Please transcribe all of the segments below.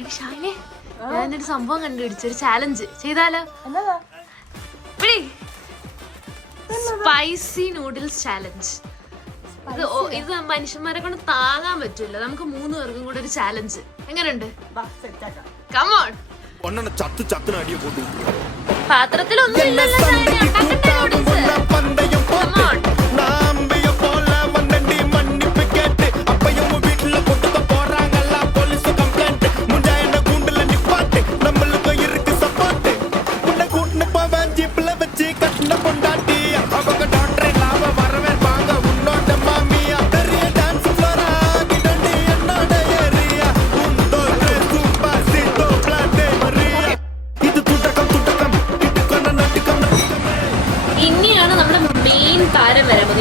ഞാനൊരു സംഭവം കണ്ടുപിടിച്ചു, ഒരു ചാലഞ്ച് ചെയ്താലോ? Spicy noodles challenge. ഇത് മനുഷ്യന്മാരെ കൊണ്ട് താങ്ങാൻ പറ്റില്ല. നമുക്ക് 3 പേർക്കും കൂടെ ഒരു ചാലഞ്ച്. എങ്ങനെയുണ്ട്? കമോൺ. പാത്രത്തിലൊന്നും ഇല്ലല്ലോ.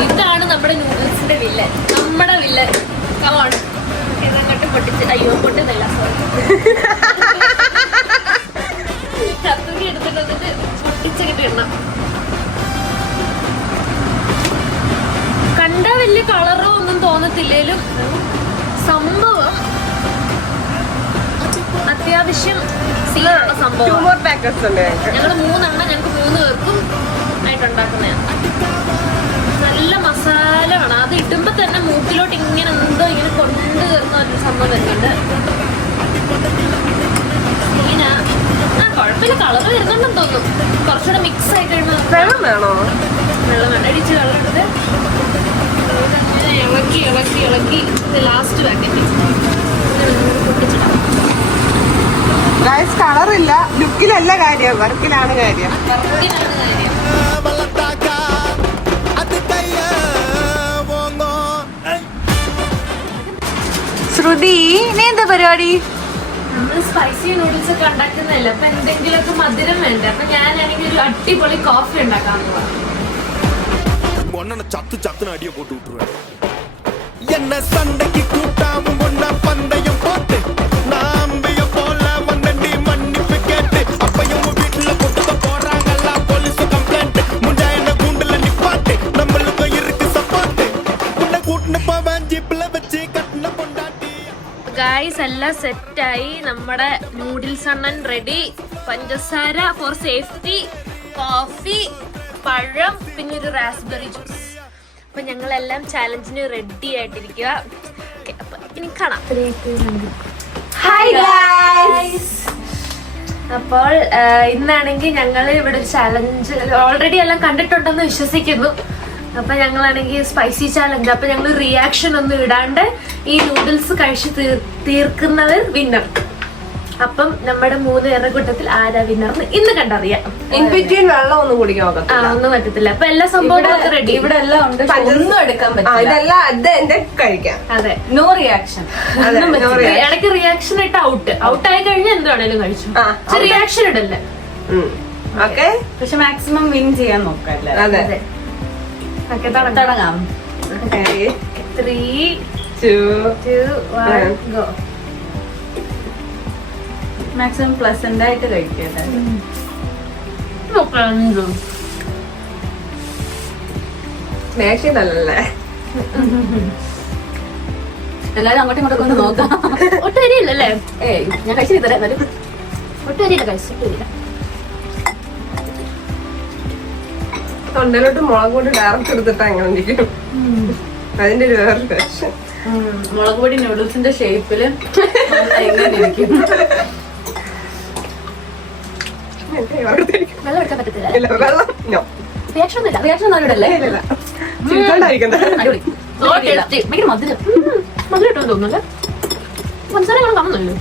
ഇതാണ് നമ്മുടെ നൂഡിൽസിന്റെ വില്ലൻ, നമ്മുടെ വില്ലൻ. കമോൺ, ഇതങ്ങോട്ട് പൊട്ടിച്ച്. അയ്യോ പൊട്ടുന്നില്ല, സോറി. കത്തുകി എടുത്തിട്ട് പൊട്ടിച്ചൊക്കെ ഇടണം. കണ്ട വലിയ കളറോ ഒന്നും തോന്നത്തില്ലേലും സംഭവം അത്യാവശ്യം സീനുള്ള സംഭവം. ഞങ്ങള് 3 എണ്ണം ഞങ്ങൾക്ക് 3 പേർക്കും ആയിട്ടുണ്ടാക്കുന്നതാണ്. നല്ല മസാല വേണം. അത് ഇടുമ്പോ തന്നെ മൂക്കിലോട്ട് ഇങ്ങനെ എന്തോ ഇങ്ങനെ കൊണ്ടു കയറുന്ന ഒരു സംഭവം വരുന്നുണ്ട്. കുഴപ്പമില്ല, കളർ വരുന്നുണ്ടെന്ന് തോന്നുന്നു. കുറച്ചുകൂടെ മിക്സ് ആയി കഴിയുമ്പോൾ വെള്ളം വേണോ? വെള്ളം വേണ്ട. ഇടിച്ച് വെള്ളം എടുത്ത് ഇളക്കി ഇളക്കി ഇളക്കി ലാസ്റ്റ് പാക്കറ്റ് പൊട്ടിച്ചിടാം. കളറില്ല, ലുക്കിലല്ല കാര്യം, വർക്കിലാണ് കാര്യം. വർക്കിലാണ് കാര്യം. ശ്രുതി, നീ എന്താ പരിപാടി? നമ്മള് സ്പൈസി നൂഡിൽസ് ഒക്കെ ഉണ്ടാക്കുന്നതല്ലേ, അപ്പൊ എന്തെങ്കിലുമൊക്കെ മധുരം വേണ്ടേ. അപ്പൊ ഞാനാണെങ്കിൽ ഒരു അടിപൊളി കോഫി ഉണ്ടാക്കാന്ന് പറഞ്ഞു. ഗൈസ്, എല്ലാം സെറ്റായി. നമ്മുടെ നൂഡിൽസ് അണ്ണൻ റെഡി. പഞ്ചസാര ഫോർ സേഫ്റ്റി, കോഫി, പഴം, പിന്നെ ഒരു റാസ്ബെറി ജ്യൂസ്. അപ്പൊ ഞങ്ങളെല്ലാം ചാലഞ്ചിന് റെഡി ആയിട്ടിരിക്കുക. അപ്പൊ ഇനി കാണാം. Hi guys. അപ്പോൾ ഇന്നാണെങ്കിൽ ഞങ്ങൾ ഇവിടെ ഒരു ചാലഞ്ച് ഓൾറെഡി എല്ലാം കണ്ടിട്ടുണ്ടെന്ന് വിശ്വസിക്കുന്നു. അപ്പൊ ഞങ്ങളാണെങ്കിൽ സ്പൈസി ചാലഞ്ച്. അപ്പൊ ഞങ്ങൾ റിയാക്ഷൻ ഒന്നും ഇടാണ്ട് ഈ നൂഡിൽസ് കഴിച്ച് തീർക്കുന്നവർ വിന്നർ. അപ്പം നമ്മുടെ 3 പേരുടെ കൂട്ടത്തിൽ ആരാ വിന്നർന്ന് ഇന്ന് കണ്ടറിയാം. ഇൻബിറ്റ്വീൻ വെള്ളം ഒന്നും കുടിക്കാൻ ഒന്നും പറ്റത്തില്ല. അപ്പൊ എല്ലാ സംഭവങ്ങളൊക്കെ റെഡി. ഇവിടെ എല്ലാം ഉണ്ട്, ഒന്നും എടുക്കാൻ പറ്റില്ല. ഇതെല്ലാം എന്റെ കഴിക്കാം. അതെ, നോ റിയാക്ഷൻ. ഇടയ്ക്ക് റിയാക്ഷൻ ഇട്ട് ഔട്ടായി കഴിഞ്ഞാൽ എന്ത് വേണേലും കഴിച്ചു. റിയാക്ഷൻ ഇടല്ലേ. ഓക്കെ, പക്ഷെ മാക്സിമം വിൻ ചെയ്യാൻ നോക്കാം. അതെ, തുടങ്ങാം. 3, 2, 1 ഗോ. മാക്സിമം പ്ലസന്റ് ആയിട്ട് കഴിക്കട്ടെ. സ്നാക്സിനല്ലേ, എല്ലാരും അങ്ങോട്ടും ഇങ്ങോട്ടും ഒന്ന് നോക്കാം. ഒട്ടും വരില്ലല്ലേ? ഞാൻ കഴിച്ചിട്ട് തരാം. ഒട്ടും വരില്ല, കഴിച്ചിട്ട് വരില്ല. തൊണ്ടയിലോട്ട് മുളക് പൊടി ഡയറക്റ്റ് എടുത്തിട്ട് അങ്ങനെ ഇരിക്കും. അതിന്റെ ഒരു വേറെ വേഷം. മുളക് പൊടി നൂഡിൽസിന്റെ ഷേപ്പില് എങ്ങനെ ഇരിക്കും. വെള്ളം എടുക്കാൻ പറ്റത്തില്ല. റിയാക്ഷൻ ഇടല്ലേ. മധുരം ഇട്ടോ തോന്നുന്നല്ലേ? പഞ്ചസാര കാണുന്നല്ലോ.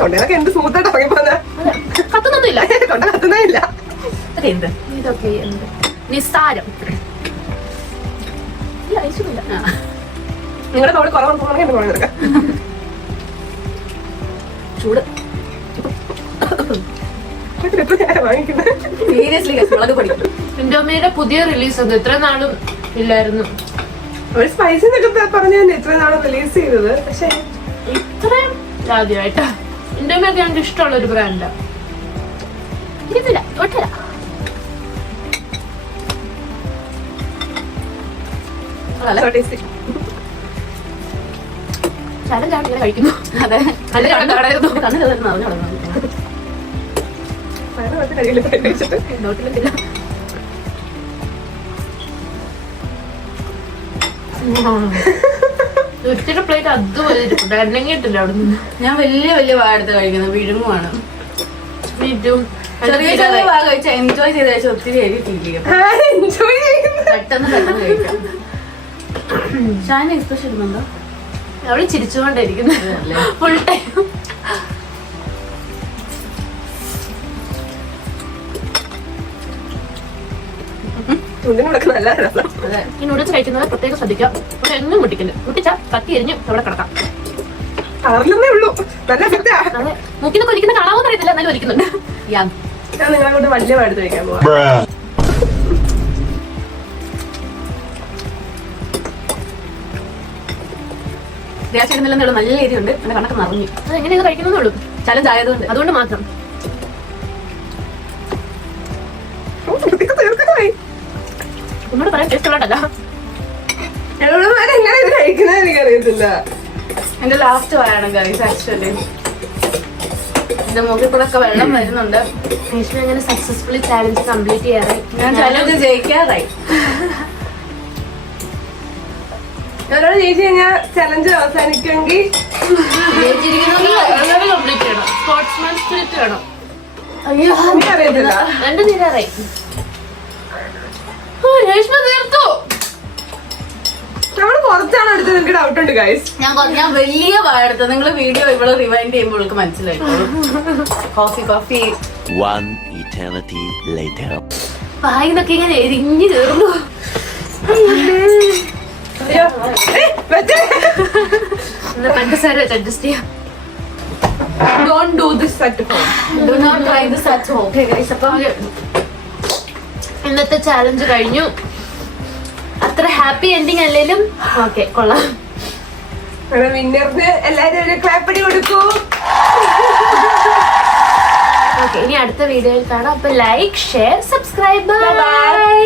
തൊണ്ടയിലൊക്കെ എന്ത് സ്മൂത്തായിട്ട് ഇറങ്ങിപ്പോന്നെ. കത്തുന്നൊന്നുമില്ല. തൊണ്ട കത്തുന്നില്ല. ഇതൊക്കെ എന്ത് നിസ്സാരം. നിങ്ങളുടെ തോട് കുറവ് ചൂട്. ഇന്റോമിയുടെ പുതിയ റിലീസ് അത് ഇത്ര നാളും ഇല്ലായിരുന്നു. ഒരു സ്പൈസി എന്നൊക്കെ പറഞ്ഞു ഇത്ര നാളും റിലീസ് ചെയ്തത്, പക്ഷെ ഇത്രയും ആദ്യമായിട്ടാ. ഇന്റോമിയൊക്കെ എനിക്ക് ഇഷ്ടമുള്ള ഒരു ബ്രാൻഡാ. ഇരുന്നില്ല, ഒട്ടര. ചാലഞ്ച് ആണ് ഇങ്ങനെ കഴിക്കുന്നു. അതെ അതിന് കണ്ടാടായിരുന്നു. കണ്ണിൽ അറിഞ്ഞു നോട്ടിലെത്തില്ല. ഉച്ചയുടെ പ്ലേറ്റ് അതുപോലെ ഇരിപ്പുണ്ട്. എണ്ണങ്ങിയിട്ടില്ല അവിടെ നിന്ന്. ഞാൻ വലിയ വലിയ വാഴത്ത് കഴിക്കുന്നത് വിഴുങ്ങുവാണ്. വീറ്റും ചെറിയ ചെറിയ വാഴ കഴിച്ചാൽ എൻജോയ് ചെയ്ത് കഴിച്ചാൽ ഒത്തിരി ഹെവി ഫീൽ ചെയ്യും. പെട്ടെന്ന് കഴിക്കാം. ഷാന എക്സ്പ്രഷൻ ഇടുന്നുണ്ടോ? അവിടെ ചിരിച്ചുകൊണ്ടിരിക്കുന്നു ഫുൾ ടൈം. അതെ ഈ നൂഡിൽസ് കഴിക്കുന്നത് പ്രത്യേകം ശ്രദ്ധിക്കാം. പക്ഷെ എങ്ങും മുട്ടിക്കില്ല. മുട്ടിച്ചാൽ കത്തി എരിഞ്ഞ് അവിടെ കിടക്കാം. അതെ, മുക്കിന്നൊക്കെ ഒരിക്കുന്ന കാണാമെന്ന് അറിയത്തില്ല, എന്നാലും ഒരിക്കുന്നുണ്ട്. നിങ്ങളെ വലിയ വാഴത്ത് കഴിക്കാൻ പോവാം. ഗ്യാസ് ഇടുന്നില്ലെന്നുള്ളൂ, നല്ല രീതിയുണ്ട്. എന്റെ കണക്ക് നിറഞ്ഞു. അത് എങ്ങനെയാണ് കഴിക്കുന്നേ ചലഞ്ച് ആയതുകൊണ്ട് അതുകൊണ്ട് മാത്രം. ഒന്നുകൂടെ പറയാൻ ടേസ്റ്റ് ഉള്ളതല്ല. എനിക്കറിയത്തില്ല. എന്റെ ലാസ്റ്റ് വായാണ് ഗൈസ്. ആക്ച്വലി എന്റെ മുഖിൽ കൂടെ ഒക്കെ വെള്ളം വരുന്നുണ്ട്. ഏഷ്യ അങ്ങനെ സക്സസ്ഫുള്ളി ചാലഞ്ച് കംപ്ലീറ്റ് ചെയ്യാറായി. ഞാൻ ചലഞ്ച് ജയിക്കാറായി. ഒരാൾ ജയിച്ചു കഴിഞ്ഞാൽ ചലഞ്ച് അവസാനിക്കുമെങ്കിൽ കംപ്ലീറ്റ് ചെയ്യണം. സ്പോർട്സ്മാൻ സ്പിരിറ്റ് വേണം. അയ്യോ എനിക്കറിയത്തില്ല. രണ്ട് തീരാറായി. രേഷ്മ തീർത്തു. നമ്മള് കുറച്ചാണ് എടുത്തത്. എനിക്ക് ഡൗട്ട് ഉണ്ട് ഗൈസ്. ഞാൻ വലിയ വാഴെടുത്ത. നിങ്ങൾ വീഡിയോ ഇവിടെ റിവൈൻഡ് ചെയ്യുമ്പോൾ മനസ്സിലായിക്കോളും. Coffee One eternity later. വായിന്നൊക്കെ ഇങ്ങനെ എരിഞ്ഞു കയറുന്നു. പഞ്ചസാര വെച്ച് അഡ്ജസ്റ്റ് ചെയ്യാം. Don't do this at home. Do not try this at home. Okay guys, അപ്പം ഇന്നത്തെ ചാലഞ്ച് കഴിഞ്ഞു. അത്ര ഹാപ്പി എൻഡിങ് അല്ലേലും ഓക്കെ കൊള്ളാം. വിന്നറിന് എല്ലാരും ഒരു ക്ലാപ്പടി കൊടുക്കൂ. ഓക്കെ, ഇനി അടുത്ത വീഡിയോയിൽ കാണാം. അപ്പൊ ലൈക്ക്, ഷെയർ, സബ്സ്ക്രൈബ്. ബൈ.